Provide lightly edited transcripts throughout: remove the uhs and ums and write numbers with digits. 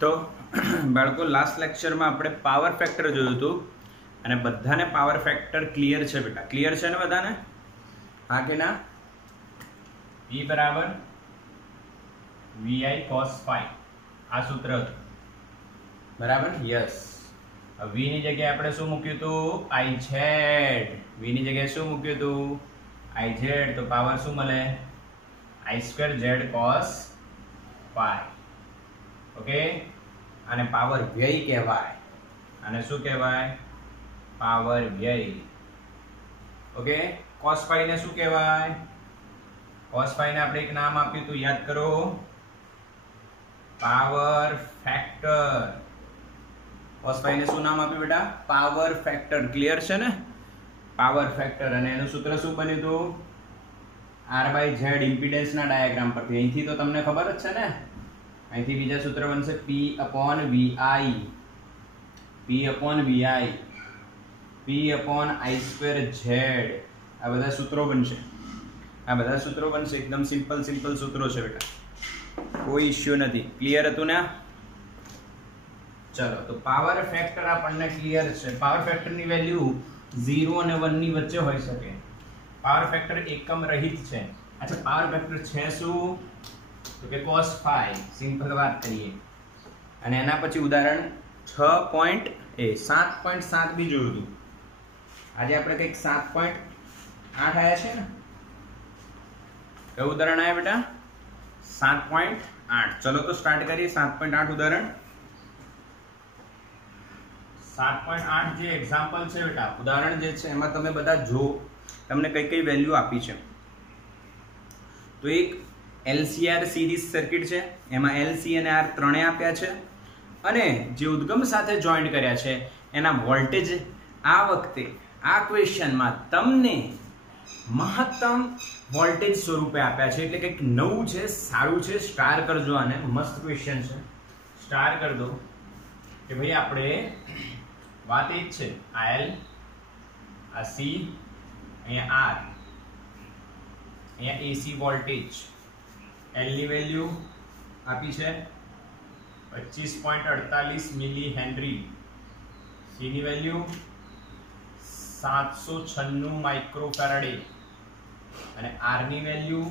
તો બાળકો લાસ્ટ લેક્ચરમાં આપણે પાવર ફેક્ટર જોયું હતું અને બધાને પાવર ફેક્ટર ક્લિયર છે બેટા, ક્લિયર છે ને બધાને? હા કે ના? E બરાબર vi cos phi આ સૂત્ર હતું બરાબર. યસ. v ની જગ્યાએ આપણે શું મૂક્યું હતું? iz. v ની જગ્યાએ શું મૂક્યું હતું? iz. તો પાવર શું મળે? i2z cos phi. ઓકે, આને પાવર વ્યય કહેવાય. આને શું કહેવાય? પાવર વ્યય. ઓકે, cos phi ને શું કહેવાય? cos phi ને આપણે એક નામ આપ્યું હતું, યાદ કરો, પાવર ફેક્ટર. cos phi ને શું નામ આપ્યું બેટા? Power factor. ક્લિયર છે ને? Power factor. અને એનું સૂત્ર શું બન્યું હતું? r/z ઇમ્પિડન્સ ના ડાયાગ્રામ પરથી. અહીંથી તો તમને ખબર જ છે ને, અહીંથી બીજા સૂત્ર બનશે p/vi, p/vi, p/i2z. આ બધા સૂત્રો બનશે, આ બધા સૂત્રો બનશે. એકદમ સિમ્પલ સૂત્રો છે બેટા, કોઈ ઇશ્યુ નથી. ક્લિયર હતું ને? ચલો, તો પાવર ફેક્ટર આપણને ક્લિયર છે. પાવર ફેક્ટર ની વેલ્યુ 0 અને 1 ની વચ્ચે હોઈ શકે. પાવર ફેક્ટર એકમ રહિત છે. અચ્છા, પાવર ફેક્ટર છે શું? તો કે cos phi. સિમ્પલ વાત કરીએ. અને એના પછી ઉદાહરણ 7.7 બી જોયું હતું. આજે આપણે કંઈક 7.8 આયા છે ને? કયું ઉદાહરણ આયા બેટા? 7.8. ચલો તો સ્ટાર્ટ કરીએ. 7.8 ઉદાહરણ. 7.8 જે એક્ઝામ્પલ છે બેટા, ઉદાહરણ જે છે એમાં તમે બધા જો, તમને કઈ વેલ્યુ આપી છે. તો એક LCR સિરીઝ સર્કિટ છે, એમાં LC અને R ત્રણેય આપ્યા છે, અને જે ઉદ્ગમ સાથે જોઈન્ટ કર્યા છે એના વોલ્ટેજ આ વખતે આ ક્વેશ્ચનમાં તમને મહત્તમ વોલ્ટેજ સ્વરૂપે આપ્યા છે. એટલે કંઈક નવું છે, સારું છે. સ્ટાર કરજો આને, મસ્ત ક્વેશ્ચન છે. સ્ટાર કરી દો કે ભાઈ આપણે વાત એ જ છે. આ L, આ C, અહીંયા R, અહીંયા AC વોલ્ટેજ. L ની વેલ્યુ આપી છે 25.48 મિલી હેનરી. C ની વેલ્યુ 796 માઇક્રોફેરાડે અને R ની value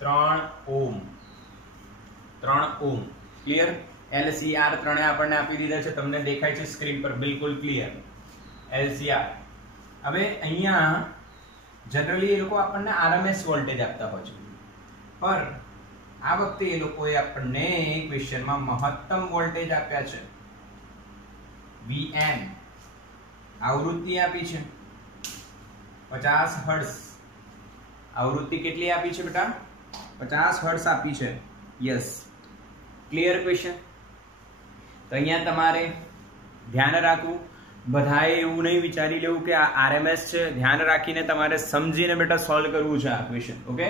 3 ohm. 3 ohm. Clear? LCR ત્રણે આપણને આપી દીધા છે, તમને દેખાય છે સ્ક્રીન પર, બિલકુલ ક્લિયર. LCR. હવે અહીંયા જનરલી એ લોકો આપણને RMS વોલ્ટેજ આપતા હોય છે, પર આ વખતે એ લોકોએ આપણને ક્વેશ્ચનમાં મહત્તમ વોલ્ટેજ આપ્યા છે. Vm. આવૃત્તિ આપી છે 50 હર્ટ્ઝ. આવૃત્તિ કેટલી આપી છે બેટા? 50 હર્ટ્ઝ આપી છે. યસ. Clear question? તો અહીંયા તમારે ધ્યાન રાખવું, બધાએ એવું નહીં વિચારી લેવું કે આ RMS છે. ધ્યાન રાખીને તમારે સમજીને બેટા સોલ્વ કરવું છે આ ક્વેશ્ચન. ઓકે,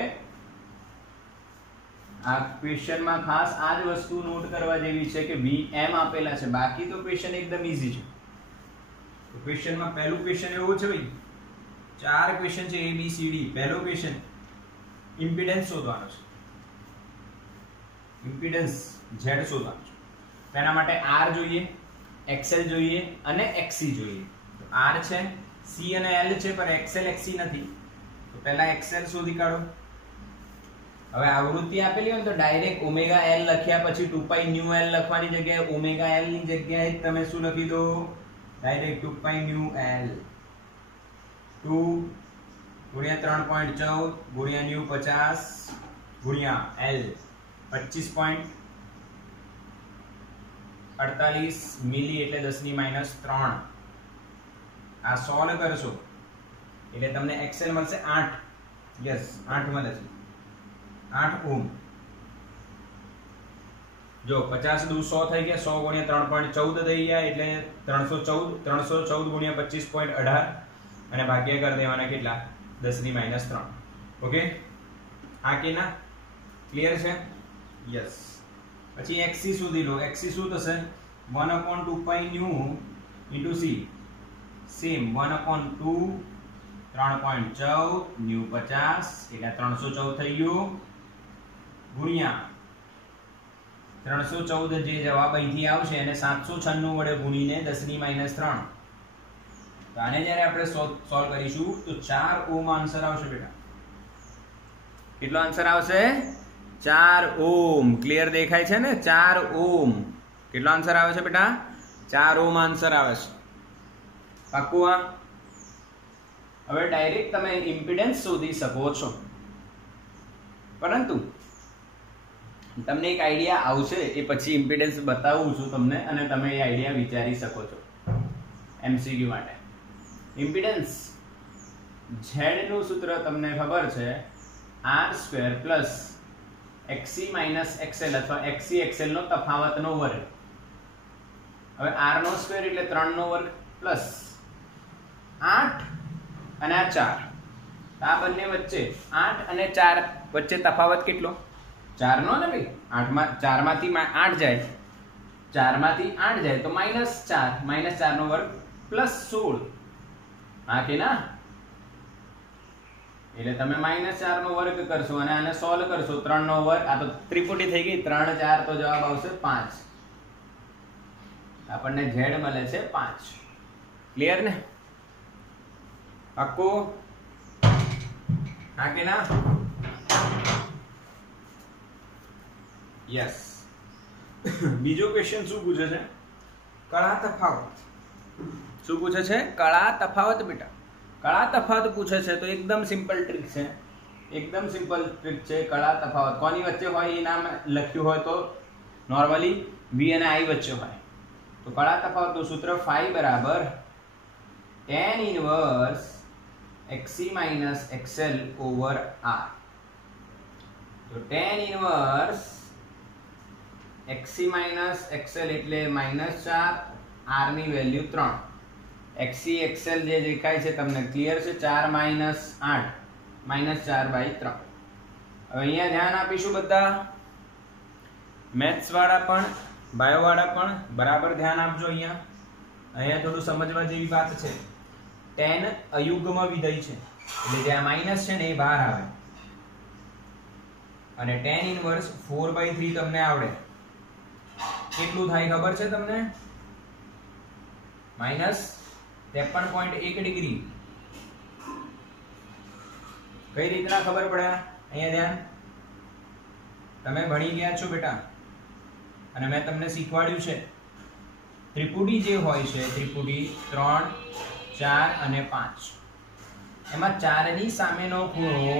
આ ક્વેશ્ચનમાં ખાસ આ જ વસ્તુ નોટ કરવા જેવી છે કે Vm આપેલા છે, બાકી તો ક્વેશ્ચન એકદમ ઈઝી છે. તો ક્વેશ્ચનમાં પહેલું ક્વેશ્ચન એવું છે ભાઈ, 4 ક્વેશ્ચન છે A B C D. પહેલો ક્વેશ્ચન ઇમ્પિડન્સ શોધવાનો છે. ઇમ્પિડન્સ Z શોધવાનો છે. તેના માટે R જોઈએ, XL જોઈએ અને XC જોઈએ. તો R છે, C અને L છે, પણ XL XC નથી. તો પહેલા XL શોધી કાઢો. હવે આવૃત્તિ આપેલી હોય તો ડાયરેક્ટ ઓમેગા L લખ્યા પછી 2π ન્યુ L લખવાની જગ્યાએ ઓમેગા L ની જગ્યાએ તમે શું લખી દો? Direct 2π new L. 2 ગુણ્યા 3.14 ગુણ્યા ન્યુ 50 ગુણ્યા L 25.48 મિલી એટલે 10⁻3. આ સોલ્વ કરશો એટલે તમને XL મળશે 8. યસ, 8 મળે છે. 8 ઓહ્મ. જો 50 દુ 100 થઈ ગયા, 100 ગુણ્યા 3.14 થઈ ગયા એટલે 314 ગુણ્યા 25.18 અને ભાગ્યા કરી દેવાના કેટલા? 10⁻3. ઓકે, આ કે ના? ક્લિયર છે? યસ. પછી XC શોધી લો. XC શું થશે? 1/2π nu into C. Same 1/2 3.14 nu 50 એટલે 314 થઈ ગયું ગુણ્યા 314 જે જવાબ અહીંથી આવશે એને 796 વડે ગુણીને 10⁻³ તો આને જ્યારે આપણે સોલ્વ કરીશું તો 4 ઓમ આન્સર આવશે બેટા. કેટલો આન્સર આવશે? 4 ઓમ. ક્લિયર દેખાય છે ને? 4 ઓમ. કેટલો આન્સર આવે છે બેટા? 4 ઓમ આન્સર આવે છે. પાક્કું? આ હવે ડાયરેક્ટ તમે ઇમ્પિડન્સ શોધી શકો છો, પરંતુ તમને એક આઈડિયા આવશે એ પછી ઇમ્પિડન્સ બતાવું છું તમને અને તમે એ આઈડિયા વિચારી શકો છો એમસીક્યુ માટે. ઇમ્પિડન્સ ઝેડ નું સૂત્ર તમને ખબર છે, r² plus xc minus xl અથવા xc xl નો તફાવતનો વર્ગ. હવે r નો સ્ક્વેર એટલે 3 નો વર્ગ પ્લસ 8 અને આ 4. આ બંને વચ્ચે 8 અને 4 વચ્ચે તફાવત કેટલો? 4 નો ને ભાઈ. 4 માંથી 8 જાય, 4 માંથી 8 જાય તો -4, -4 નો વર્ગ પ્લસ 16. હા કે ના? એટલે તમે -4 નો વર્ગ કરશો અને આને સોલ્વ કરશો. 3 નો વર્ગ, આ તો ત્રિપુટી થઈ ગઈ. 3 4 તો જવાબ આવશે 5. આપણને z મળે છે 5. ક્લિયર ને? પાક્કું? હા કે ના? યસ. બીજો ક્વેશ્ચન શું પૂછે છે? કળા તફાવત. શું પૂછે છે? કળા તફાવત બેટા. કળા તફાવત પૂછે છે તો એકદમ સિમ્પલ ટ્રીક છે. એકદમ સિમ્પલ ટ્રીક છે. કળા તફાવત કોની વચ્ચે હોય એ નામ લખ્યું હોય તો નોર્મલી v અને i વચ્ચે હોય. તો કળા તફાવતનું સૂત્ર phi બરાબર tan inverse xc minus xl over r. તો tan inverse xc minus xl એટલે -4, r ની વેલ્યુ 3. xc xl જે દેખાય છે તમને ક્લિયર છે? 4 - 8 -4/3. હવે અહીંયા ધ્યાન આપીશું બધા મેથ્સ વાળા પણ બાયો વાળા પણ બરાબર ધ્યાન આપજો. અહીંયા થોડું સમજવા જેવી વાત છે. tan અયુગ્મ વિધેય છે એટલે જે આ માઈનસ છે ને એ બહાર આવે. અને tan ઇન્વર્સ 4/3 તમને આવડે. કેટલું થાય ખબર છે તમને? -53.1 ડિગ્રી. કઈ રીતના ખબર પડે? અહીંયા ધ્યાન. તમે ભણી ગયા છો બેટા અને મેં તમને શીખવાડ્યું છે ત્રિપુટી જે હોય છે, ત્રિપુટી 3, 4 અને 5, એમાં 4 ની સામેનો ખૂણો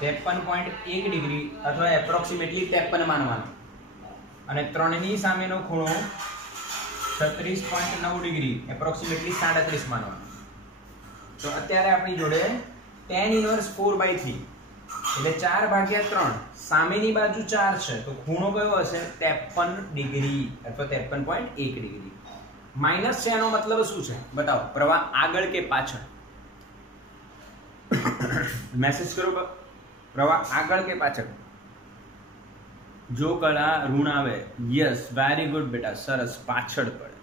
53.1 ડિગ્રી અથવા એપ્રોક્સિમેટલી 53 માનવાનો અને 3 ની સામેનો ખૂણો 36.9 ડિગ્રી એપ્રોક્સિમેટલી 37 માનવાનો. તો અત્યારે આપણી જોડે tan ઇન્વર્સ 4/3 એટલે 4/3. સામેની બાજુ 4 છે તો ખૂણો કયો હશે? 53 ડિગ્રી અથવા 53.1 ડિગ્રી. માઇનસ છે એનો મતલબ શું છે બતાવો? પ્રવાહ આગળ કે પાછળ? મેસેજ કરો. પ્રવાહ આગળ કે પાછળ? જો કળા ઋણ આવે, યસ, વેરી ગુડ બેટા, સરસ. પાછળ પડે.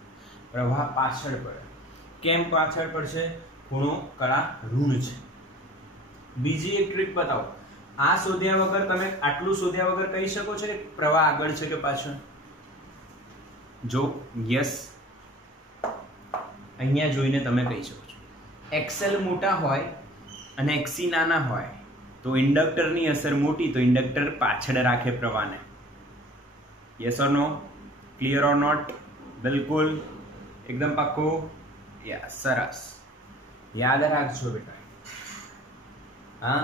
પ્રવાહ પાછળ પડે. કેમ પાછળ પડશે? ખૂણો કળા ઋણ છે. બીજી એક ટ્રીક બતાવો. આ શોધ્યા વગર તમે આટલું શોધ્યા વગર કહી શકો છો કે પ્રવાહ આગળ છે કે પાછળ? જો યસ, અહીંયા જોઈને તમે કહી શકો છો. XL મોટા હોય અને XC નાના હોય તો ઇન્ડક્ટરની અસર મોટી, તો ઇન્ડક્ટર પાછળ રાખે પ્રવાહને. Yes or no? Clear or not? બિલકુલ એકદમ પાક્કું? યસ, સરસ. યાદ રાખજો બેટા. હા,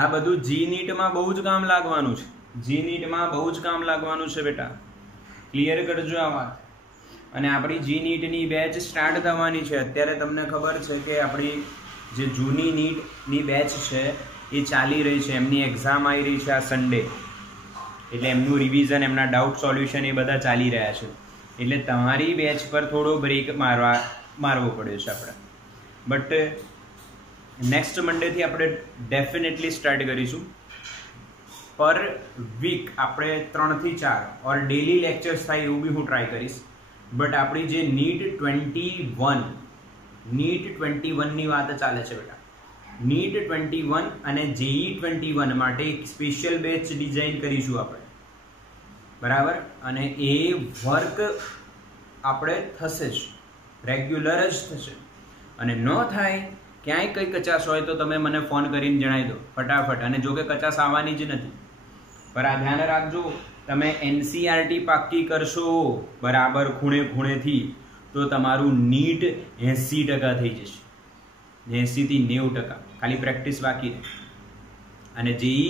આ બધું જી નીટમાં બહુ જ કામ લાગવાનું છે. જી નીટમાં બહુ જ કામ લાગવાનું છે બેટા. ક્લિયર કરજો આ વાત. અને આપણી જી નીટની બેચ સ્ટાર્ટ થવાની છે. અત્યારે તમને ખબર છે કે આપણી જે જૂની નીટની બેચ છે એ ચાલી રહી છે. એમની એક્ઝામ આવી રહી છે આ સન્ડે, એટલે એમનું રિવિઝન, એમના ડાઉટ સોલ્યુશન એ બધા ચાલી રહ્યા છે. એટલે તમારી બેચ પર થોડો બ્રેક મારવો પડ્યો છે આપણે. બટ નેક્સ્ટ મંડેથી આપણે ડેફિનેટલી સ્ટાર્ટ કરીશું. પર વીક આપણે 3 થી 4 ઓર ડેલી લેક્ચર્સ થાય એવું બી હું ટ્રાય કરીશ. બટ આપણી જે નીટ 21ની વાત ચાલે છે બેટા. નીટ 21 અને JEE 21 માટે એક સ્પેશિયલ બેચ ડિઝાઇન કરીશું આપણે. બરાબર, અને એ વર્ક આપણે થશે જ, રેગ્યુલર જ થશે. અને ન થાય ક્યાંય કંઈ કચાશ હોય તો તમે મને ફોન કરીને જણાવી દો ફટાફટ. અને જો કે કચાશ આવવાની જ નથી, પણ આ ધ્યાન રાખજો, તમે એનસીઆરટી પાક્કી કરશો બરાબર ખૂણે ખૂણેથી તો તમારું નીટ 80% થઈ જશે, 80 થી 90%. ખાલી પ્રેક્ટિસ બાકી રહે. અને જેઈ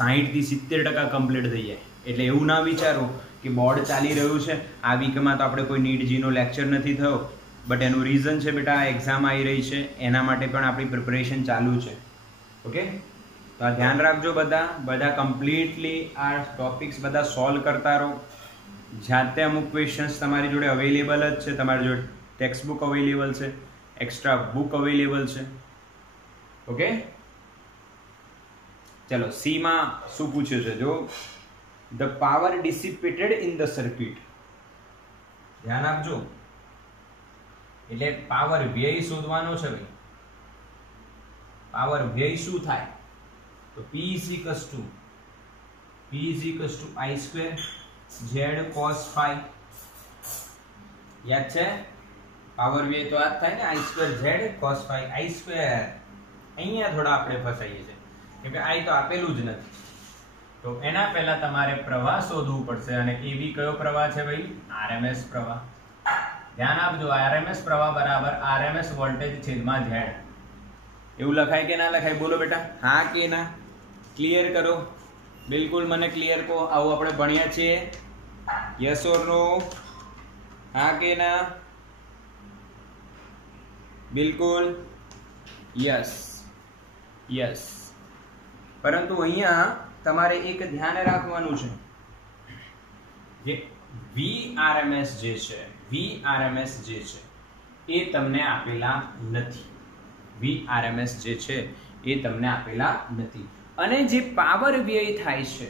60 થી 70% કમ્પ્લીટ થઈ જાય. એટલે એવું ના વિચારો કે બોર્ડ ચાલી રહ્યું છે, આ વીકમાં તો આપણે કોઈ નીટ જીનો લેક્ચર નથી થયો, બટ એનું રીઝન છે બેટા એક્ઝામ આવી રહી છે, એના માટે પણ આપણી પ્રિપરેશન ચાલુ છે. ઓકે, તો આ ધ્યાન રાખજો બધા કમ્પ્લીટલી આ ટોપિક્સ બધા સોલ્વ કરતા રહો. જાતે અમુક ક્વેશ્ચન્સ તમારી જોડે અવેલેબલ જ છે, તમારી જોડે ટેક્સ્ટ બુક અવેલેબલ છે, એક્સ્ટ્રા બુક અવેલેબલ છે. ઓકે, ચલો સી માં શું પૂછ્યું છે જો, the power dissipated in the circuit. ધ્યાન આપજો, એટલે પાવર વ્યય શોધવાનો છે ભાઈ. પાવર વ્યય શું થાય તો P is equals to I square Z cos phi. યાદ છે? પાવર વ્યય તો આ જ થાય ને, I square Z cos phi. I square અહીંયા થોડા આપણે ફસાઈએ છીએ કેમ કે I તો આપેલું જ નથી. તો એના પહેલા તમારે પ્રવાહ શોધવું પડશે, અને એ બી કયો પ્રવાહ છે ભાઈ? RMS પ્રવાહ. ધ્યાન આપજો, RMS પ્રવાહ બરાબર RMS વોલ્ટેજ છેદમાં Z. એવું લખાય કે ના લખાય? બોલો બેટા, હા કે ના? ક્લિયર કરો, બિલકુલ મને ક્લિયર કહો. આવું આપણે ભણ્યા છીએ? યસ ઓર નો? હા કે ના? બિલકુલ યસ યસ. પરંતુ અહીંયા તમારે એક ધ્યાન રાખવાનું છે, જે VRMS જે છે, VRMS જે છે એ તમને આપેલા નથી. VRMS જે છે એ તમને આપેલા નથી. અને જે પાવર વ્યય થાય છે,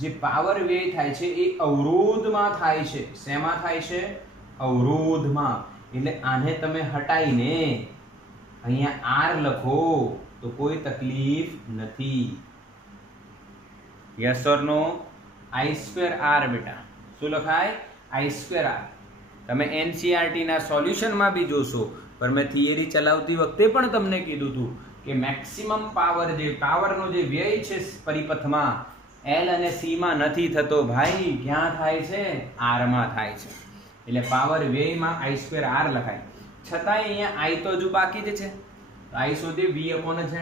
જે પાવર વ્યય થાય છે એ અવરોધમાં થાય છે. શેમાં થાય છે? અવરોધમાં. એટલે આને તમે હટાઈને અહીંયા R લખો તો કોઈ તકલીફ નથી. Yes or no? I square R બેટા. શું લખાય? I square R. તમે NCERT ના સોલ્યુશનમાં બી જોશો, પણ મેં થિયરી ચલાવતી વખતે પણ તમને કીધું હતું કે મેક્સિમમ પાવર, જે પાવરનો જે વ્યય છે પરિપથમાં, L અને C માં નથી થતો ભાઈ. ક્યાં થાય છે? R માં થાય છે. એટલે પાવર વ્યયમાં I square R લખાય. છતાંય અહીંયા I તો હજુ બાકી જ છે. I શોધીએ V/Z.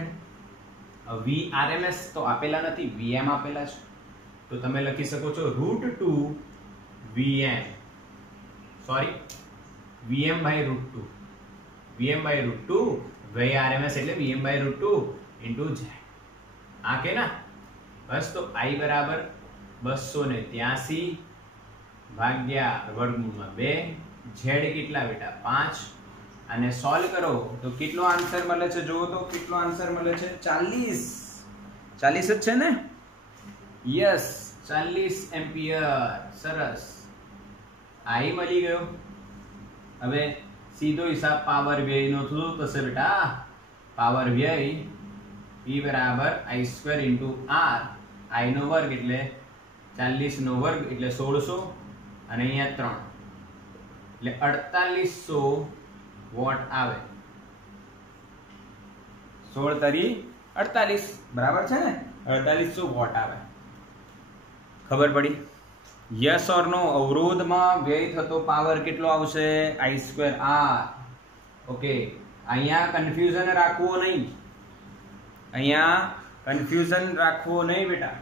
VRMS તો આપેલા નથી, VM આપેલા છે. તો તમે લખી શકો છો √2 VM, સોરી VM/√2. VM/√2 વ્યય RMS એટલે VM/√2 into Z. આ કે ના? બસ, તો I બરાબર 283 ભાગ્યા વર્ગમૂળમાં 2. Z કેટલા બેટા? 5. અને સોલ્વ કરો તો કેટલો આન્સર મળે છે? જુઓ તો કેટલો આન્સર મળે છે? 40. 40 જ છે ને? Yes, 40 ampere. સરસ, I મળી ગયો. હવે સીધો હિસાબ પાવર વ્યયનો શું થશે બેટા? પાવર વ્યય P બરાબર I square into R. I નો વર્ગ એટલે 40 નો વર્ગ એટલે 1600, અને અહીંયા 3 એટલે 4800 વોટ આવે. 16 તરી 48 બરાબર છે ને? 4800 વોટ આવે. ખબર પડી? યસ ઓર નો? અવરોધમાં વ્યય થતો પાવર કેટલો આવશે? I square R. ઓકે, અહીંયા કન્ફ્યુઝન રાખવો નહીં, અહીંયા કન્ફ્યુઝન રાખવો નહીં બેટા.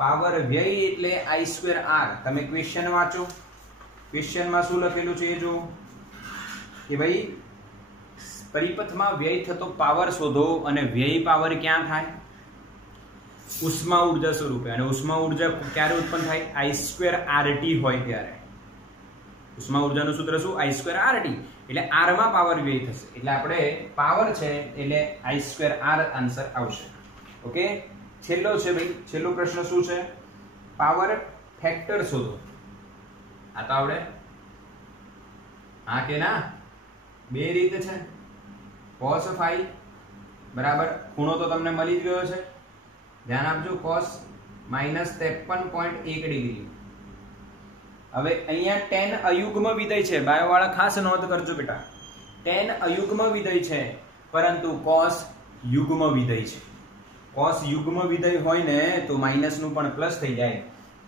પાવર વ્યય એટલે I square R. તમે ક્વેશ્ચન વાંચો, ક્વેશ્ચનમાં શું લખેલું છે એ જો, કે ભાઈ પરિપથમાં વ્યય થતો પાવર શોધો, અને વ્યય પાવર ક્યાં થાય? ઉષ્મા ઉર્જા સ્વરૂપે. અને ઉષ્મા ઉર્જા ક્યારે ઉત્પન્ન થાય? I square RT હોય ત્યારે. ઉષ્મા ઉર્જાનું સૂત્ર શું? I square RT. એટલે R માં પાવર વ્યય થશે. એટલે આપણે પાવર છે એટલે I square R આન્સર આવશે. ઓકે, છેલ્લો છે ભાઈ, છેલ્લો પ્રશ્ન શું છે? પાવર ફેક્ટર શોધો. આ તો આવડે? હા કે ના? બે રીતે છે. cos phi બરાબર, ખૂણો તો તમને મળી જ ગયો છે. ધ્યાન આપજો, cos -53.1 ડિગ્રી. હવે અહીંયા tan અયુગ્મ વિધેય છે, બાયોવાળા ખાસ નોંધ કરજો બેટા. tan અયુગ્મ વિધેય છે પરંતુ cos યુગ્મ વિધેય છે. cos યુગ્મ વિધેય હોય ને તો માઈનસ નું પણ પ્લસ થઈ જાય,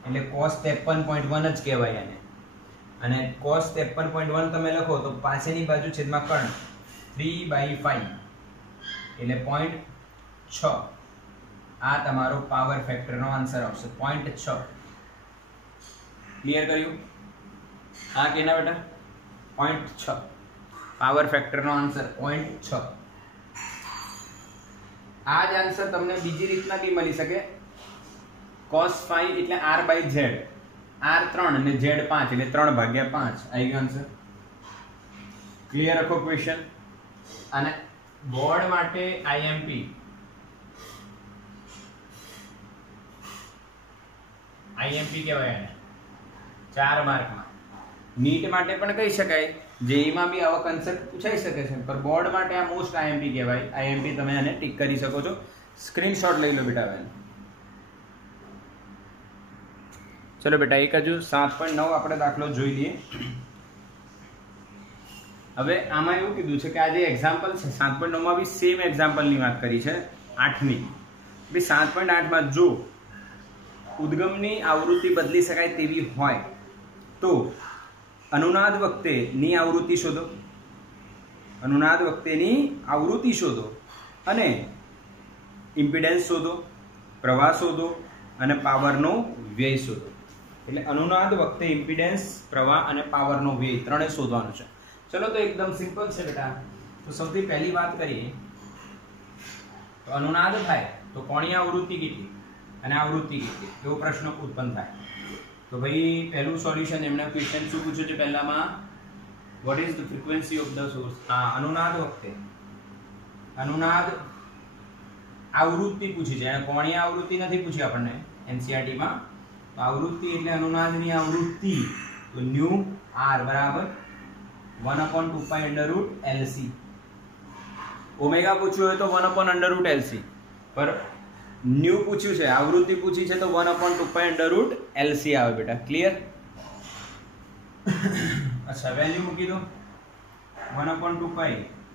એટલે cos 53.1 જ કહેવાય આને. અને cos 53.1 તમે લખો તો પાછળની બાજુ છેદમાં કર્ણ 3/5 એટલે 0.6. આ તમારો પાવર ફેક્ટર નો આન્સર આવશે 0.6. ક્લિયર કર્યું? આ કેના બેટા 0.6 પાવર ફેક્ટર નો આન્સર 0.6. આ જ આન્સર તમને બીજી રીતના બી મળી શકે. cos 5 એટલે r/z, r 3 અને z 5 એટલે 3/5 આવી ગયો આન્સર. ક્લિયર રાખો ક્વેશ્ચન. અને બોર્ડ માટે IMP કહેવાય એને 4 માર્કમાં. નીટ માટે પણ કહી શકાય, જેઈમાં બી આવા કન્સેપ્ટ પૂછાઈ શકે છે, પણ બોર્ડ માટે આ મોસ્ટ IMP કહેવાય. IMP તમે આને ટિક કરી શકો છો, સ્ક્રીનશોટ લઈ લો બેટા. ચલો બેટા, એક હજુ 7.9 આપણે દાખલો જોઈ લઈએ. હવે આમાં એવું કીધું છે કે આ જે એક્ઝામ્પલ છે 7.9 માં બી સેમ એક્ઝામ્પલની વાત કરી છે 8ની. બી 7.8 માં જો ઉદ્ગમની આવૃત્તિ બદલી શકાય તેવી હોય તો અનુનાદ વખતેની આવૃત્તિ શોધો. અનુનાદ વખતેની આવૃત્તિ શોધો અને ઇમ્પિડન્સ શોધો, પ્રવાહ શોધો અને પાવરનો વ્યય શોધો. એટલે અનુનાદ વખતે ઇમ્પિડન્સ, પ્રવાહ અને પાવરનો વ્યય ત્રણે શોધવાનું છે. ચલો તો એકદમ સિમ્પલ છે બેટા. તો સૌથી પહેલી વાત કરીએ તો અનુનાદ થાય તો કોણીય આવૃત્તિ કેટલી અને આવૃત્તિ કેટલી એવો પ્રશ્ન ઉત્પન્ન થાય. તો ભાઈ પહેલું સોલ્યુશન એમણે ક્વેશ્ચન શું પૂછ્યું છે પહેલામાં, what is the frequency of the source. હા, અનુનાદ વખતે અનુનાદ આવૃત્તિ પૂછી છે, એને કોણીય આવૃત્તિ નથી પૂછી આપણને NCERT માં. તો આવૃત્તિ એટલે અનુનાદની આવૃત્તિ, તો ન્યુ r બરાબર 1/2π√LC. ઓમેગા પૂછ્યું હોય તો 1/√LC, પર ન્યુ પૂછ્યું છે, આવૃત્તિ પૂછી છે તો 1/2π√LC આવે બેટા. ક્લિયર? અચ્છા, વેલ્યુ મૂકી દો. 1/2π,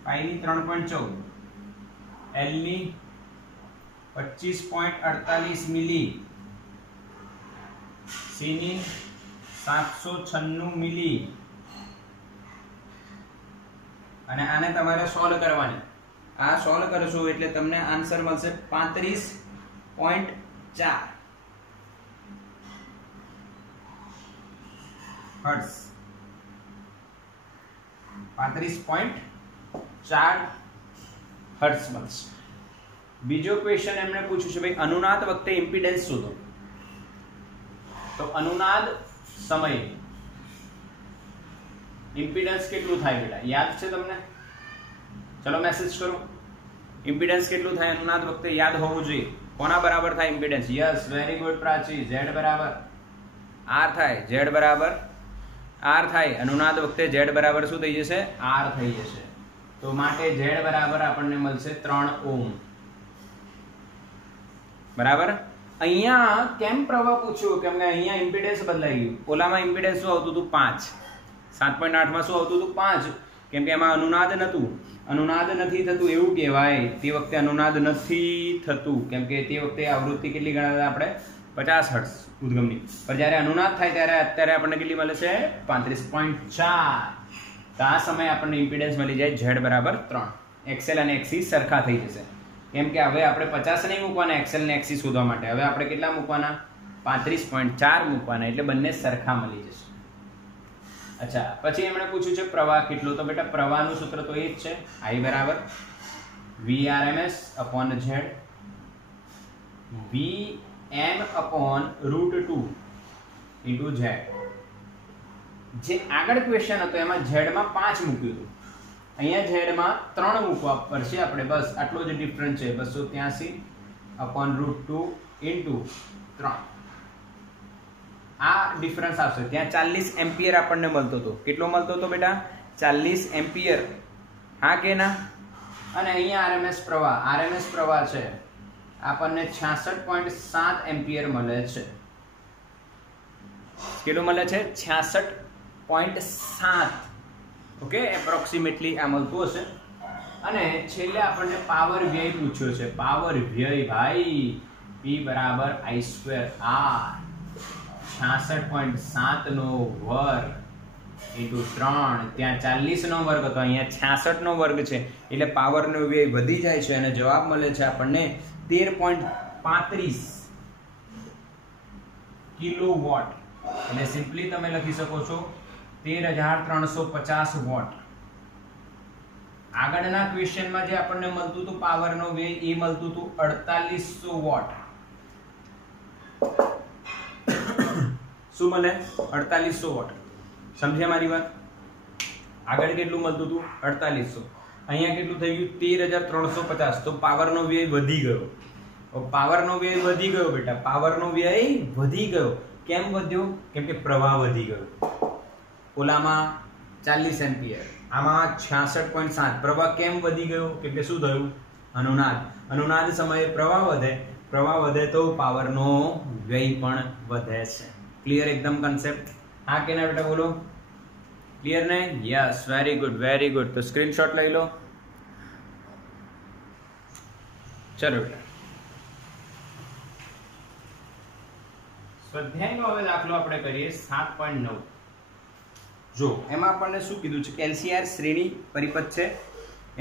પાઈ ની 3.14, L ની 25.48 મિલી, C ની 796 મિલી. અને આને તમારે સોલ્વ કરવાની. આ સોલ્વ કરશો એટલે તમને આન્સર મળશે 35.4 હર્ટ્ઝ. 35.4 હર્ટ્ઝ મળશે. બીજો ક્વેશ્ચન એમણે પૂછ્યું છે ભાઈ અનુનાદ વખતે ઇમ્પિડન્સ શોધો. તો અનુનાદ સમયે ઇમ્પિડન્સ કેટલું થાય બેટા, યાદ છે તમને? ચલો મેસેજ કરો. ઇમ્પિડન્સ કેટલું થાય અનુનાદ વખતે યાદ હોવું જોઈએ. કોના બરાબર થાય ઇમ્પિડન્સ? યસ, વેરી ગુડ પ્રાચી. Z બરાબર R થાય. Z બરાબર R થાય. અનુનાદ વખતે Z બરાબર શું થઈ જશે? R થઈ જશે. તો માટે Z બરાબર આપણને મળશે 3 ઓહ્મ. બરાબર. અહીંયા કેમ પ્રવાહ પૂછ્યો? કેમ કે અહીંયા ઇમ્પિડન્સ બદલાઈ ગયું. ઓલામાં ઇમ્પિડન્સ શું આવતું હતું? 5. 7.8 માં શું આવતું હતું? 5. કેમ કે એમાં અનુનાદ નતું. અનુનાદ નથી થતું એવું કહેવાય. તે વખતે અનુનાદ નથી થતું કેમ કે તે વખતે આવૃત્તિ કેટલી ગણાતા આપણે? 50 હર્ટ્ઝ ઉદ્ગમની. પણ જ્યારે અનુનાદ થાય ત્યારે અત્યારે આપણને કેટલી મળે છે? 35.4. તો આ સમયે આપણને ઇમ્પિડન્સ મળી જાય Z બરાબર 3. XL અને XC સરખા થઈ જશે. કેમ કે હવે આપણે 50 નહીં મૂકવાના XL અને XC શોધવા માટે. હવે આપણે કેટલા મૂકવાના? 35.4 મૂકવાના. એટલે બંને સરખા મળી જશે. અચ્છા, પછી એમણે પૂછ્યું છે પ્રવાહ કેટલો. તો બેટા પ્રવાહનું સૂત્ર તો એ જ છે, I બરાબર VRMS/Z Vm/√2 × Z. જે આગળ ક્વેશ્ચન હતો એમાં Z માં 5 મૂક્યું હતું, અહીંયા Z માં 3 મૂકવા પડશે આપણે. બસ આટલો જ ડિફરન્સ છે. 283/√2 × 3 આ ડિફરન્સ આવશે. ત્યાં 40 એમ્પિયર આપણને મળતો હતો. કેટલો મળતો હતો બેટા? 40 એમ્પિયર. હા કે ના? અને અહીંયા RMS પ્રવાહ છે આપણને 66.7 એમ્પિયર મળે છે. કેટલું મળે છે? 66.7. ઓકે, એપ્રોક્સિમેટલી આ મળતું હશે. અને છેલ્લે આપણને પાવર વ્યય પૂછ્યો છે. પાવર વ્યય ભાઈ P બરાબર I² R 66.7 નો વર્ગ × 3, ત્યાં 40 નો વર્ગ હતો, અહીંયા 66 નો વર્ગ છે, એટલે પાવરનો વ્યય વધી જાય છે અને જવાબ મળે છે આપણને 13.35 કિલોવોટ. એટલે સિમ્પલી તમે લખી શકો છો 13,350 વોટ. આગળના ક્વેશ્ચનમાં જે આપણને મળતું હતું પાવરનો વ્યય એ મળતું હતું 4800 વોટ. શું મળે? 4800 વોટ. સમજ્યા મારી વાત? આગળ કેટલું મળતું હતું? 4800. અહીંયા કેટલું થઈ ગયું? 13,350. તો પાવરનો વ્યય વધી ગયો. પાવરનો વ્યય વધી ગયો બેટા, પાવરનો વ્યય વધી ગયો. કેમ વધ્યો? કેમ કે પ્રવાહ વધી ગયો. ઓલામાં 40 એમ્પિયર, આમાં 66.7. પ્રવાહ કેમ વધી ગયો? કેમ કે શું થયું? અનુનાદ. અનુનાદ સમયે પ્રવાહ વધે, પ્રવાહ વધે તો પાવરનો વ્યય પણ વધે છે. ક્લિયર એકદમ કન્સેપ્ટ? હા કે ના બેટા બોલો? ક્લિયર ને? Yes, very good, very good. તો સ્ક્રીનશોટ લઈ લો. ચલો બેટા, સ્વાધ્યાયનો હવે દાખલો આપણે કરીએ 7.9. જો એમાં આપણને શું કીધું છે કે LCR શ્રેણી પરિપથ છે,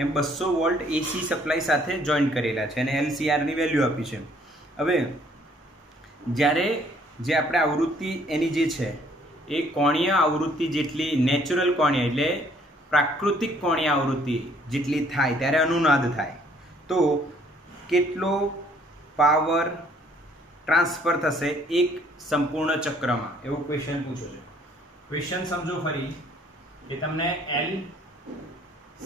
એમ 200 વોલ્ટ AC સપ્લાય સાથે જોઈન્ટ કરેલા છે અને LCR ની વેલ્યુ આપી છે. હવે જ્યારે જે આપણે આવૃત્તિ એની જે છે એ કોણીય આવૃત્તિ જેટલી, નેચરલ કોણીય એટલે પ્રાકૃતિક કોણીય આવૃત્તિ જેટલી થાય ત્યારે અનુનાદ થાય. તો કેટલો પાવર ટ્રાન્સફર થશે એક સંપૂર્ણ ચક્રમાં? એવો ક્વેશ્ચન પૂછ્યો છે. ક્વેશ્ચન સમજો ફરી કે તમને L,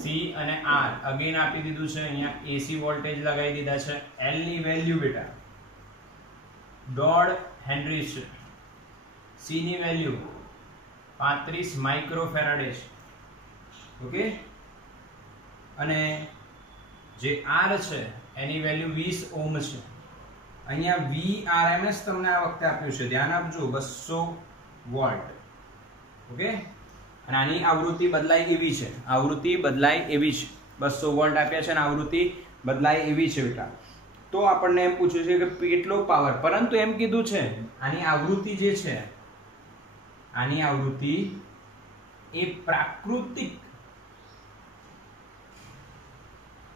C અને R અગેન આપી દીધું છે. અહીંયા AC વોલ્ટેજ લગાવી દીધા છે. L ની વેલ્યુ બેટા 1.5 હેનરી છે. C ની વેલ્યુ 35 માઇક્રોફેરાડે છે. ઓકે, અને જે R છે એની વેલ્યુ 20 ઓહ્મ છે. અહીંયા VRMS તમને આ વખતે આપ્યું છે, ધ્યાન આપજો, 200 વોલ્ટ. ઓકે, અને આની આવૃત્તિ બદલાય એવી છે, આવૃત્તિ બદલાય એવી છે. 200 વોલ્ટ આપ્યા છે અને આવૃત્તિ બદલાય એવી છે બેટા. તો આપણને એમ પૂછ્યું છે કે કેટલો પાવર, પરંતુ એમ કીધું છે આની આવૃત્તિ જે છે, આની આવૃત્તિ એ પ્રાકૃતિક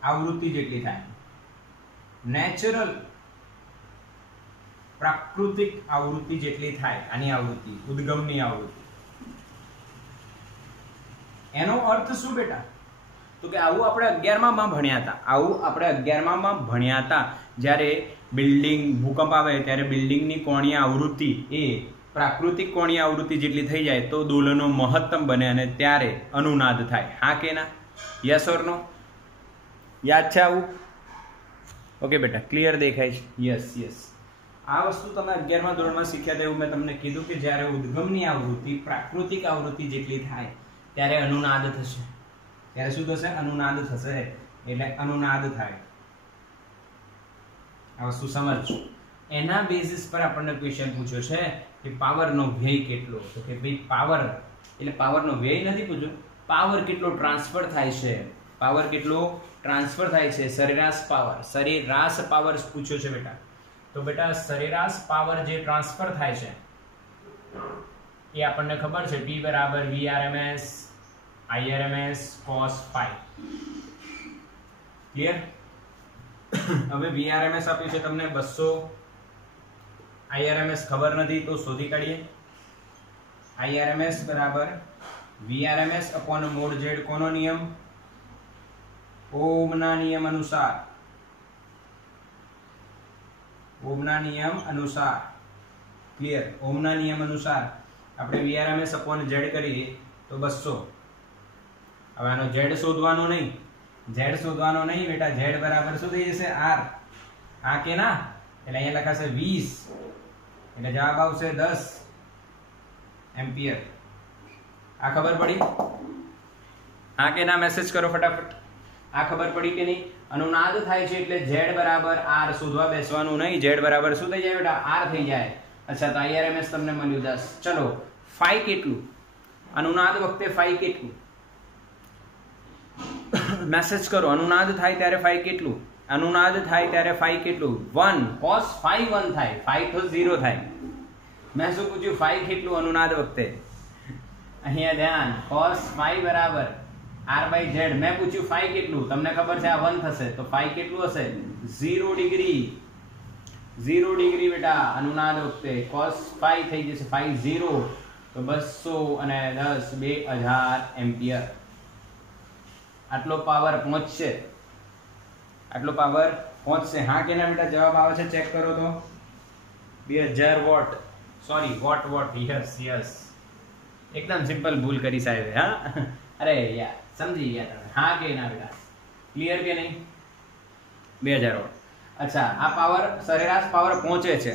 આવૃત્તિ જેટલી થાય. નેચરલ પ્રાકૃતિક આવૃત્તિ જેટલી થાય આની આવૃત્તિ, ઉદ્ગમની આવૃત્તિ. એનો અર્થ શું બેટા? તો કે આવું આપણે 11માં ભણ્યા હતા. આવું આપણે 11માં ભણ્યા હતા. જ્યારે બિલ્ડિંગ ભૂકંપ આવે ત્યારે બિલ્ડિંગની કોણીય આવૃત્તિ એ પ્રાકૃતિક કોણીય આવૃત્તિ જેટલી થઈ જાય તો દોલનો મહત્તમ બને અને ત્યારે અનુનાદ થાય. હા કે ના? યસ ઓર નો? યાદ છે આવું? ઓકે બેટા, ક્લિયર દેખાય છે? Yes yes. આ વસ્તુ તમે 11મા ધોરણમાં શીખ્યા હતા. એવું મેં તમને કીધું કે જ્યારે ઉદ્ગમની આવૃત્તિ પ્રાકૃતિક આવૃત્તિ જેટલી થાય ત્યારે અનુનાદ થશે. ત્યારે શું થશે? અનુનાદ થશે. એટલે અનુનાદ થાય. આ વસ્તુ સમજજો. એના બેઝિસ પર આપણને ક્વેશ્ચન પૂછ્યો છે કે પાવરનો વ્યય કેટલો? તો કે ભાઈ પાવર એટલે પાવરનો વ્યય નથી પૂછ્યો, પાવર કેટલો ટ્રાન્સફર થાય છે. પાવર કેટલો ટ્રાન્સફર થાય છે, સરેરાશ પાવર. સરેરાશ પાવર પૂછ્યો છે બેટા. તો બેટા સરેરાશ પાવર જે ટ્રાન્સફર થાય છે એ આપણને ખબર છે P બરાબર VRMS IRMS cos phi. Clear? હવે VRMS આપ્યું છે તમને 200, IRMS ખબર નથી તો શોધી કાઢીએ. IRMS બરાબર VRMS upon mod z. કોનો નિયમ? ઓહમના નિયમ અનુસાર. ઓહમના નિયમ અનુસાર. ક્લિયર? ઓહમના નિયમ અનુસાર આપણે VRMS upon z કરીએ તો 200. હવે આનો z શોધવાનો નહીં, z શોધવાનો નહીં બેટા. z બરાબર શું થઈ જશે? r. આ કે ના? એટલે અહીંયા લખાશે 20, એટલે જવાબ આવશે 10 એમ્પિયર. આ ખબર પડી? હા કે ના? મેસેજ કરો ફટાફટ. આ ખબર પડી કે નહીં? અનુનાદ થાય છે એટલે z બરાબર r શોધવા બેસવાનું નહીં. z બરાબર શું થઈ જાય બેટા? r થઈ જાય. અચ્છા, તો IRMS તમને મળ્યું 10. ચલો, phi કેટલું? અનુનાદ વખતે phi કેટલું? મેસેજ કરો. અનુનાદ થાય ત્યારે phi કેટલું? અનુનાદ થાય ત્યારે phi કેટલું? 1 cos phi 1 થાય. phi તો 0 થાય. મેં શું પૂછ્યું? phi કેટલું અનુનાદ વખતે? અહીંયા ધ્યાન. cos phi બરાબર r by z. મેં પૂછ્યું phi કેટલું? તમને ખબર છે આ 1 થશે, તો phi કેટલું હશે? 0 ડિગ્રી. 0 ડિગ્રી બેટા અનુનાદ વખતે. cos phi થઈ જશે phi 0, તો 210 2000 એમ્પિયર. આટલો પાવર પહોંચશે. આટલો પાવર પહોંચશે. હા કે ના બેટા? જવાબ આવે છે, ચેક કરો તો. 2000 વોટ. Sorry, watt. યસ. એકદમ સિમ્પલ ભૂલ કરી સાહેબ. હા, અરે યાર, સમજી ગયા તમે. હા કે ના બેટા? ક્લિયર કે નહીં? 2000 વોટ. અચ્છા, આ પાવર સરેરાશ પાવર પહોંચે છે.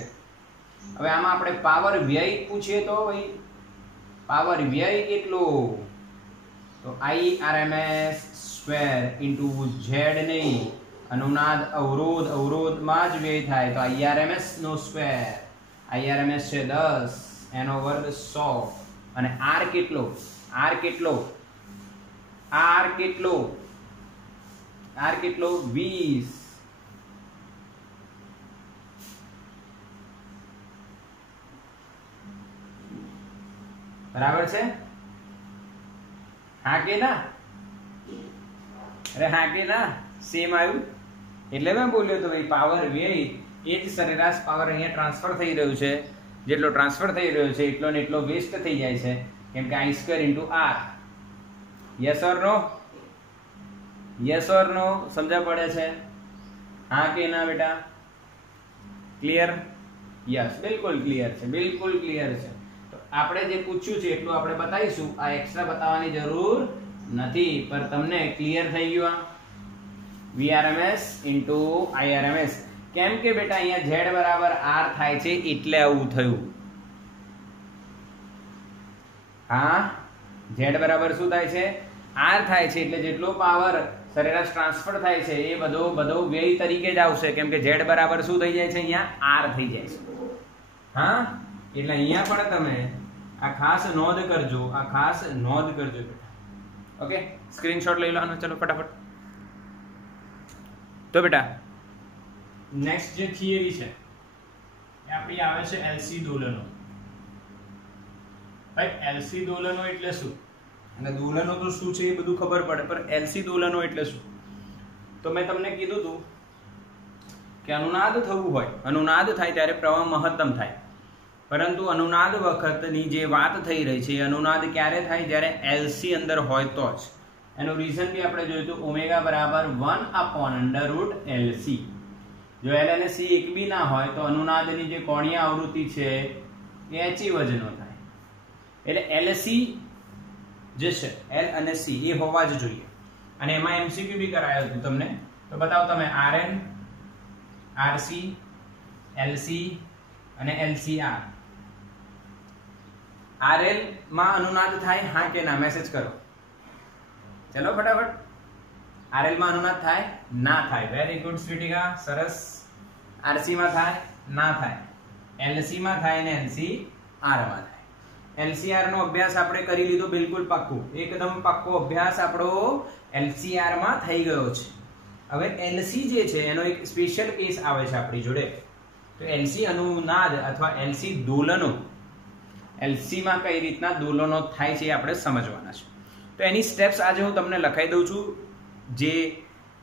હવે આમાં આપણે પાવર વ્યય પૂછીએ તો ભાઈ પાવર વ્યય કેટલો? તો IRMS સ્ક્વેર ઇન્ટુ z નહીં, અનુનાદ અવરોધમાં જ વ્યય થાય, તો IRMS નો સ્ક્વેર. IRMS છે 10, એનો વર્ગ 100. અને r કેટલો? r કેટલો? 20. બરાબર છે? હા કે ના? અરે હા કે ના? સેમ આવ્યું. એટલે મેં બોલ્યો તો ભાઈ પાવર વ્યય એ જ સરેરાશ પાવર અહીંયા ટ્રાન્સફર થઈ રહ્યું છે. જેટલો ટ્રાન્સફર થઈ રહ્યો છે એટલો ને એટલો વેસ્ટ થઈ જાય છે, કેમ કે I2 × r. Yes or no? Yes or no? સમજા પડે છે? હા કે ના બેટા? ક્લિયર? યસ, બિલકુલ ક્લિયર છે. બિલકુલ ક્લિયર છે. તો આપણે જે પૂછ્યું છે એટલું આપણે બતાવીશું. આ એક્સ્ટ્રા બતાવવાની જરૂર નથી, પર તમને ક્લિયર થઈ ગયું. આ VRMS × IRMS. કેમ કે બેટા અહીંયા z બરાબર r થાય છે એટલે આવું થયું. હા, z બરાબર શું થાય છે? r થાય છે એટલે જેટલો પાવર સરેરાશ ટ્રાન્સફર થાય છે એ બધો વ્યય તરીકે જ આવશે, કેમ કે z બરાબર શું થઈ જાય છે? અહીંયા r થઈ જાય છે. હા, એટલે અહીંયા પણ તમે આ ખાસ નોંધ કરજો. આ ખાસ નોંધ કરજો બેટા. ઓકે, સ્ક્રીનશોટ લઈ લો આનો. ચલો ફટાફટ. તો બેટા નેક્સ્ટ જે થિયરી છે એ આપણી આવે છે LC દોલનો. ભાઈ LC દોલનો એટલે શું? અને દોલનો તો શું છે એ બધું ખબર પડે, પણ LC દોલનો એટલે શું? તો મેં તમને કીધું હતું કે અનુનાદ થવું હોય, અનુનાદ થાય ત્યારે પ્રવાહ મહત્તમ થાય. પરંતુ અનુનાદ વખતની જે વાત થઈ રહી છે, અનુનાદ ક્યારે થાય? જ્યારે LC અંદર હોય તો જ. એનું રીઝન બી આપણે જોયું હતું. ઓમેગા બરાબર 1/√LC. જો L અને C એક બી ના હોય તો અનુનાદની જે કોણીય આવૃત્તિ છે એ h વજનો થાય. એટલે LC જે છે, L અને C એ હોવા જ જોઈએ. અને એમાં MCQ બી કરાયું હતું તમને. તો બતાવો તમે. RN, RC, LC અને LCR. RL માં અનુનાદ થાય? હા કે ના? મેસેજ કરો. ચલો ફટાફટ. RL માં અનુનાદ થાય? ના થાય. વેરી ગુડ સ્વીટિકા, સરસ. RC માં થાય? ના થાય. LC માં થાય ને LCR માં થાય. LCR નો અભ્યાસ આપણે કરી લીધો, બિલકુલ પાક્કું. એકદમ પાક્કો અભ્યાસ આપણો LCR માં થઈ ગયો છે. હવે LC જે છે એનો એક સ્પેશિયલ કેસ આવે છે આપણી જોડે. તો LC અનુનાદ અથવા LC દોલનો, LC માં કઈ રીતના દોલનો થાય છે એ આપણે સમજવાના છે. તો એની સ્ટેપ્સ આજે હું તમને લખાઈ દઉં છું. જે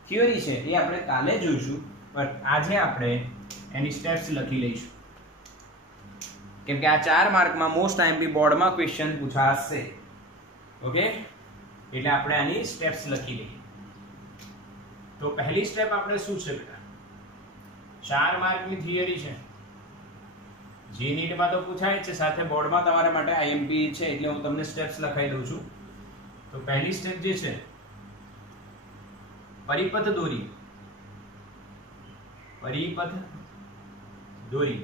થિયરી છે એ આપણે કાલે જોઈશું, પણ આજે આપણે એની સ્ટેપ્સ લખી લઈશું, કેમ કે આ 4 માર્કમાં મોસ્ટ આઈએમપી બોર્ડમાં ક્વેશ્ચન પૂછાશે. ઓકે, એટલે આપણે આની સ્ટેપ્સ લખી લઈએ. તો પહેલી સ્ટેપ આપણે શું છે બેટા? 4 માર્કની થિયરી છે. જી નીટમાં તો પૂછાય છે, સાથે બોર્ડમાં તમારા માટે આઈએમપી છે, એટલે હું તમને સ્ટેપ્સ લખાઈ દઉં છું. તો પહેલી સ્ટેપ જે છે, પરિપથ દોરી. પરિપથ દોરી.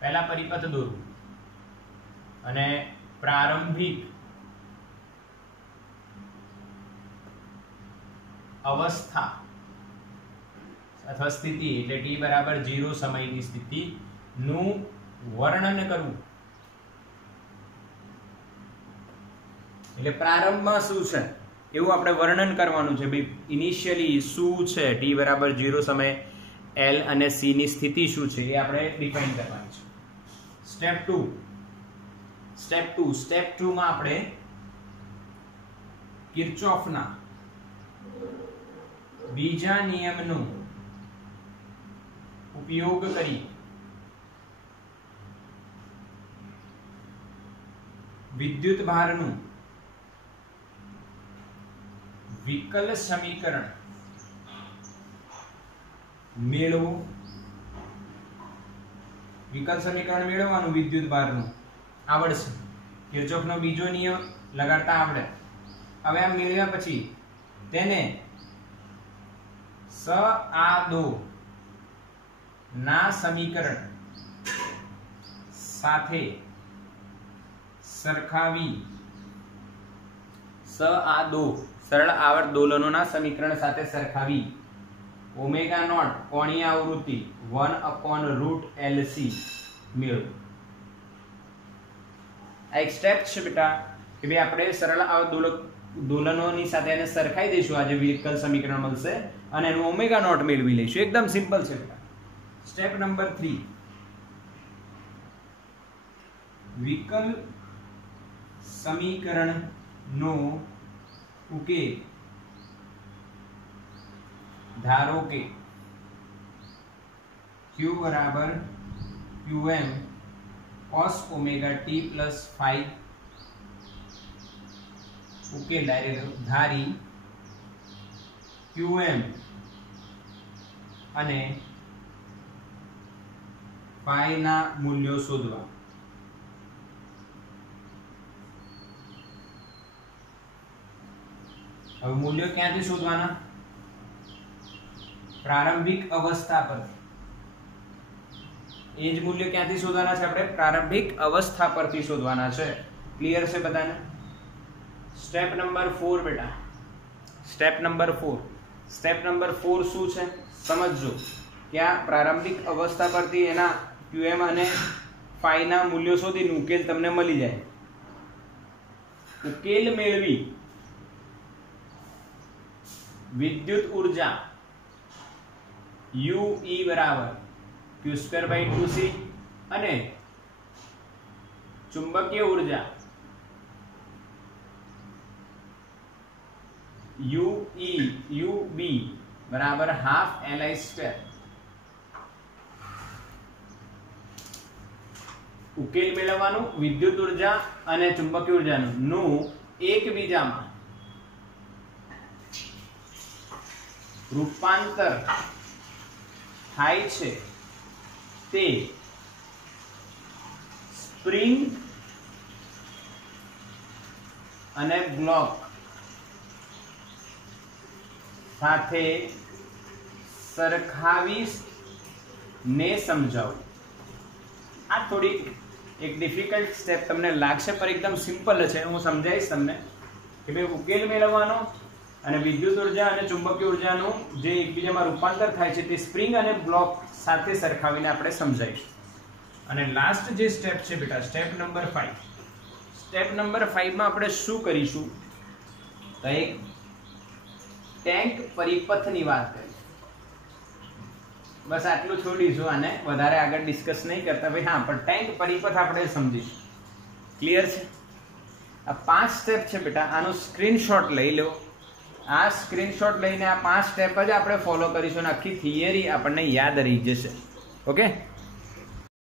પહેલા પરિપથ દોરવું અને પ્રારંભિક અવસ્થા અથવા સ્થિતિ એટલે t બરાબર 0 સમયની સ્થિતિ નું વર્ણન કરવું. એટલે પ્રારંભમાં શું છે એવું આપણે વર્ણન કરવાનું છે. ભાઈ ઇનિશિયલી શું છે, t બરાબર 0 સમયે L અને C ની સ્થિતિ શું છે એ આપણે ડિફાઇન કરવાની છે. સ્ટેપ 2 માં આપણે કિર્ચોફના બીજા નિયમનો ઉપયોગ કરી વિદ્યુત ભારનું વિકલ સમીકરણ મેળવો. વિકલ સમીકરણ મેળવવાનું વિદ્યુત ભારનું આવડશે. કિર્ચોફનો બીજો નિયમ લગાડતા આવડે. હવે આ મેળવ્યા પછી તેને સ આ દો ના સમીકરણ સાથે સરખાવી સ આ દો સરળ આવર્ત દોલનોના સમીકરણ સાથે સરખાવી ઓમેગા નોટ કોણીય આવૃત્તિ 1/√LC મેળવો. આ એક સ્ટેપ છે બેટા કે ભાઈ આપણે સરળ આવર્ત દોલનોની સાથે એને સરખાઈ દઈશું. આજે વિકલ સમીકરણ મળશે અને એનું ઓમેગા નોટ મેળવી લઈશું. એકદમ સિમ્પલ છે બેટા. સ્ટેપ નંબર 3 વિકલ સમીકરણનો ઉકેલ. ધારો કે q બરાબર qm cos omega t plus 5 ઉકેલ ધારી qm અને phi ના મૂલ્યો શોધવા. હવે મૂલ્યો ક્યાંથી શોધવાના? પ્રારંભિક અવસ્થા પરથી. એ જ મૂલ્ય ક્યાંથી શોધવાના છે? આપણે પ્રારંભિક અવસ્થા પરથી શોધવાના છે. ક્લિયર છે બધાને? સ્ટેપ નંબર 4 બેટા. સ્ટેપ નંબર 4 શું છે સમજજો. કે આ પ્રારંભિક અવસ્થા પરથી એના qm અને phi ના મૂલ્યો શોધીને ઉકેલ તમને મળી જાય. ઉકેલ મેળવી વિદ્યુત ઉર્જા UE બરાબર q²/2c અને ચુંબકીય ઉર્જા UB બરાબર ½ Li². ઉકેલ મેળવવાનું વિદ્યુત ઉર્જા અને ચુંબકીય ઉર્જાનું એકબીજામાં રૂપાંતર થાય છે તે સ્પ્રિંગ અને બ્લોક સાથે સરખાવી ને સમજાવું. આ થોડી એક ડિફિકલ્ટ સ્ટેપ તમને લાગશે પણ એકદમ સિમ્પલ છે. હું સમજાવીશ તમને કે ભાઈ ઉકેલ મેળવવાનો અને વિદ્યુત ઉર્જા અને ચુંબકીય ઉર્જાનું જે એકબીજામાં રૂપાંતર થાય છે તે સ્પ્રિંગ અને બ્લોક સાથે સરખાવીને આપણે સમજાવીશું. અને લાસ્ટ જે સ્ટેપ છે બેટા સ્ટેપ નંબર 5. સ્ટેપ નંબર 5 માં આપણે શું કરીશું? તો એક ટેન્ક પરિપથની વાત કરીએ. બસ આટલું છોડીશું આને, વધારે આગળ ડિસ્કસ નહીં કરતા. ભાઈ હા, પણ ટેન્ક પરિપથ આપણે સમજીશું. ક્લિયર છે? આ 5 સ્ટેપ છે બેટા. આનો સ્ક્રીનશોટ લઈ લો. આ સ્ક્રીનશોટ લઈને આ 5 સ્ટેપ જ આપણે ફોલો કરીશું અને આખી થિયરી આપણને યાદ રહી જશે. ઓકે.